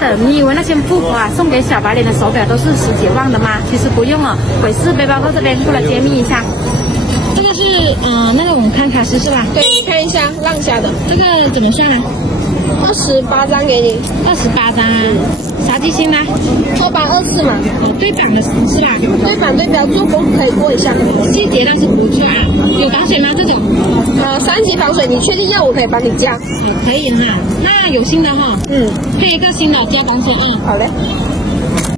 的，你以为那些富婆啊送给小白脸的手表都是10几万的吗？其实不用哦。鬼市背包客这边过来揭秘一下，这个是那个我们看卡诗是吧？对，你看一下浪下的，这个怎么算呢28张给你？28张啊。啥机芯呢？224嘛。对版的是吧？对版对标，做工可以过一下。细节倒是不错啊。有防水吗？这种？3级防水，你确定要我可以帮你加？可以哈。那有新的哈。配一个新的加防水啊。好嘞。